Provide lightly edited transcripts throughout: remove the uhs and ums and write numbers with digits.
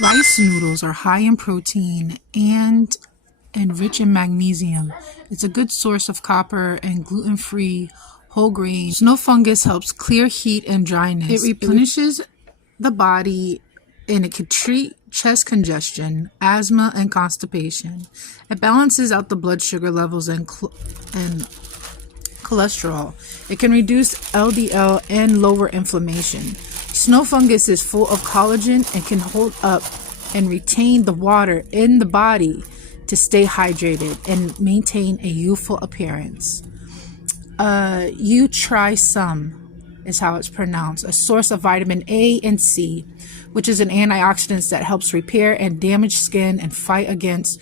Rice noodles are high in protein and rich in magnesium. It's a good source of copper and gluten-free whole grain. Snow fungus helps clear heat and dryness. It replenishes the body and it can treat chest congestion, asthma, and constipation. It balances out the blood sugar levels and cholesterol. It can reduce LDL and lower inflammation. Snow fungus is full of collagen and can hold up and retain the water in the body to stay hydrated and maintain a youthful appearance. Choy Sum is how it's pronounced, a source of vitamin A and C, which is an antioxidant that helps repair and damage skin and fight against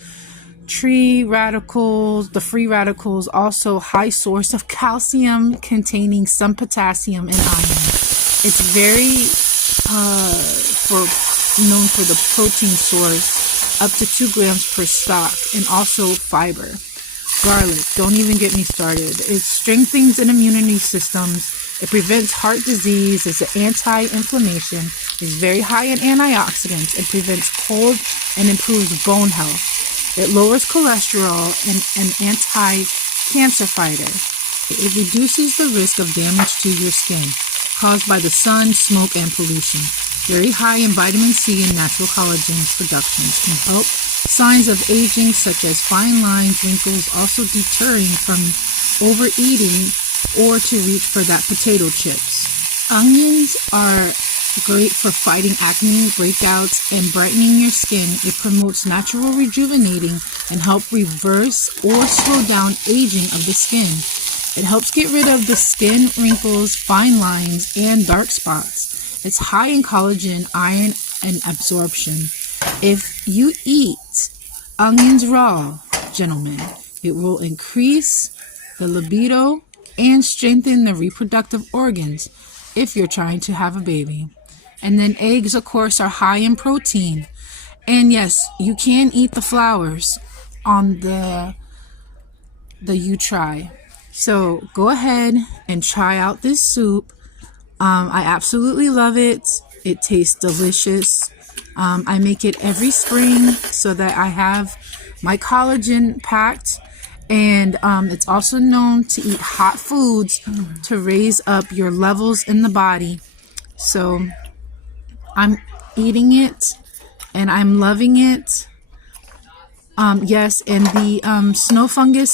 free radicals. The free radicals, also high source of calcium containing some potassium and iron. It's very known for the protein source, up to 2 grams per stock, and also fiber. Garlic, don't even get me started. It strengthens an immunity systems. It prevents heart disease. It's an anti-inflammation. It's very high in antioxidants. It prevents cold and improves bone health. It lowers cholesterol and an anti-cancer fighter. It reduces the risk of damage to your skin caused by the sun, smoke, and pollution. Very high in vitamin C and natural collagen productions can help signs of aging such as fine lines, wrinkles, also deterring from overeating or to reach for that potato chips. Onions are great for fighting acne, breakouts, and brightening your skin. It promotes natural rejuvenating and help reverse or slow down aging of the skin. It helps get rid of the skin wrinkles, fine lines, and dark spots. It's high in collagen, iron, and absorption. If you eat onions raw, gentlemen, it will increase the libido and strengthen the reproductive organs if you're trying to have a baby. And then eggs, of course, are high in protein. And yes, you can eat the flowers on the you try. So go ahead and try out this soup. I absolutely love it. It tastes delicious. I make it every spring so that I have my collagen packed. And it's also known to eat hot foods to raise up your levels in the body. So I'm eating it and I'm loving it. Yes, and the snow fungus,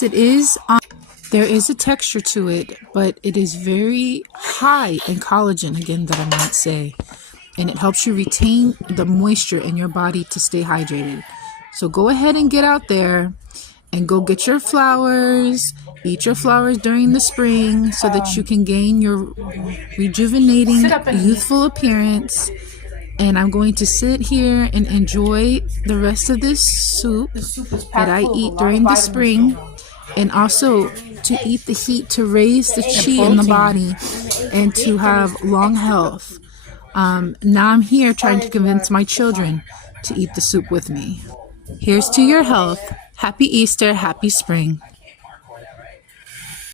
there is a texture to it, but it is very high in collagen, again, that I might say. And it helps you retain the moisture in your body to stay hydrated. So go ahead and get out there and go get your flowers. Eat your flowers during the spring so that you can gain your rejuvenating, youthful appearance. And I'm going to sit here and enjoy the rest of this soup that I eat during the spring. And also to eat the heat to raise the chi in the body and to have long health. Now I'm here trying to convince my children to eat the soup with me. Here's to your health. Happy Easter, happy spring.